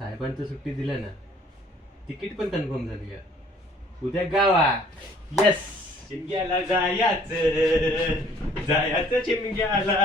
साहेबांचं सुट्टी दिलं ना, तिकीट पण कन्फर्म झाली आहे. उद्या गावा. येस, चिमग्याला जायचं, जायचं चिमग्याला.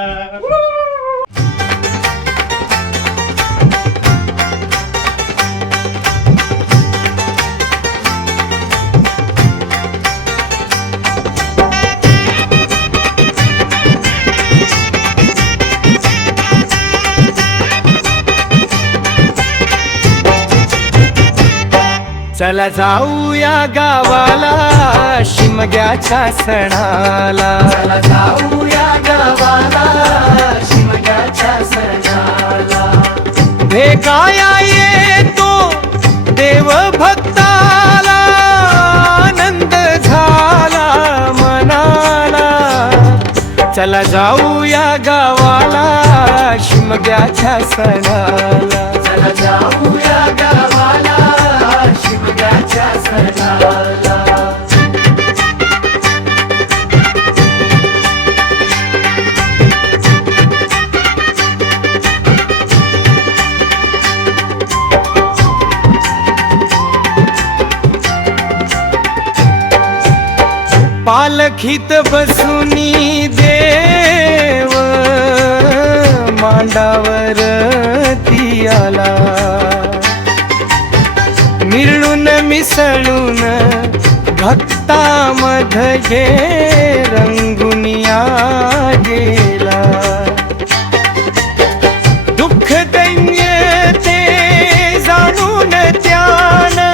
चला जाऊया गावाला शिमग्याच्या सणाला. चला जाऊया गावाला शिमग्याच्या सणाला. भेटाया येतो देव भक्ताला, आनंद झाला मनाला. चला जाऊया गावाला शिमग्याच्या सणाला. चला जाऊया गावाला शिमग्याच्या सणाला. पालखीत बसुनी देव मांडावर ती आला. मिळून मिसळून भक्तामध्ये रंगुनिया गेला. दुःख दैन्य ते जाणून त्यानं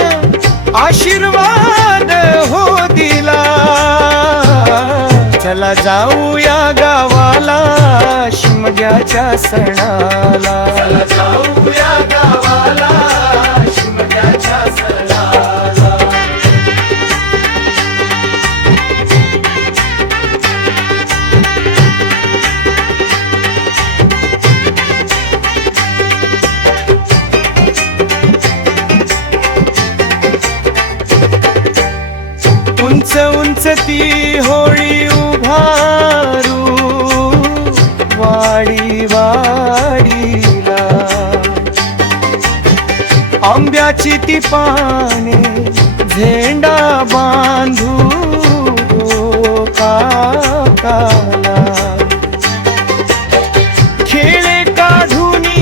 आशीर्वाद हो दिला. चला जाऊया गावाला शिमग्याच्या सणाला. चला जाऊया गावाला शिमग्याच्या सणाला. उंच उंच ती होळी उभारू वाडी वाडीला. आंब्याची ती पाने झेंडा बांधू काकाला. खेळे काढूनी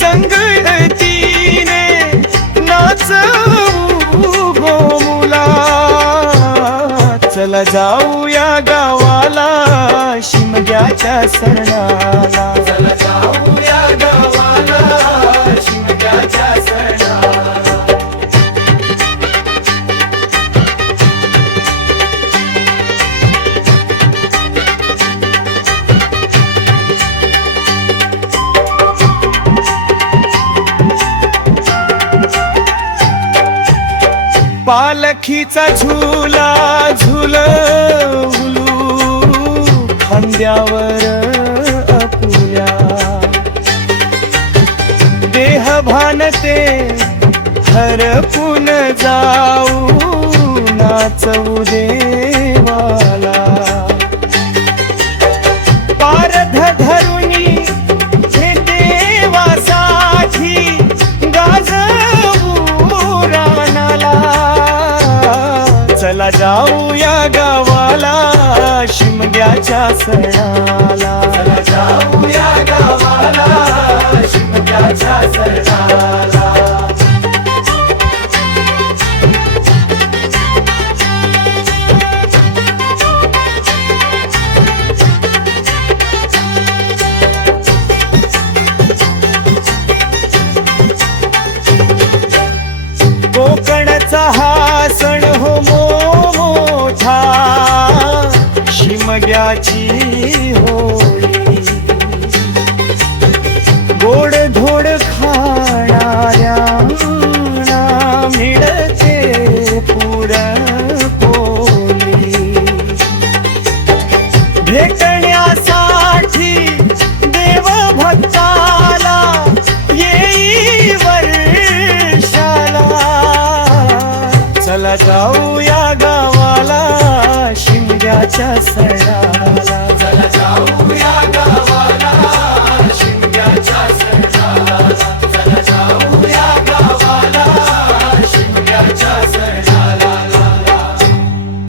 संगतीने नाचवू गोमुला. चला जाऊया गावाला शिमग्याच्या सणाला. चला जाऊया गावाला शिमग्याच्या सणाला. पालखीचा झुला झुलवलू खांद्यावर आपुल्या. देह भानते हरपून जाऊ नाचवू देवाला. पारध धरुनी हे देवासाठी गाजवू रानाला. चला जाऊया गावाला शिमग्याच्या सणाला. चला जाऊ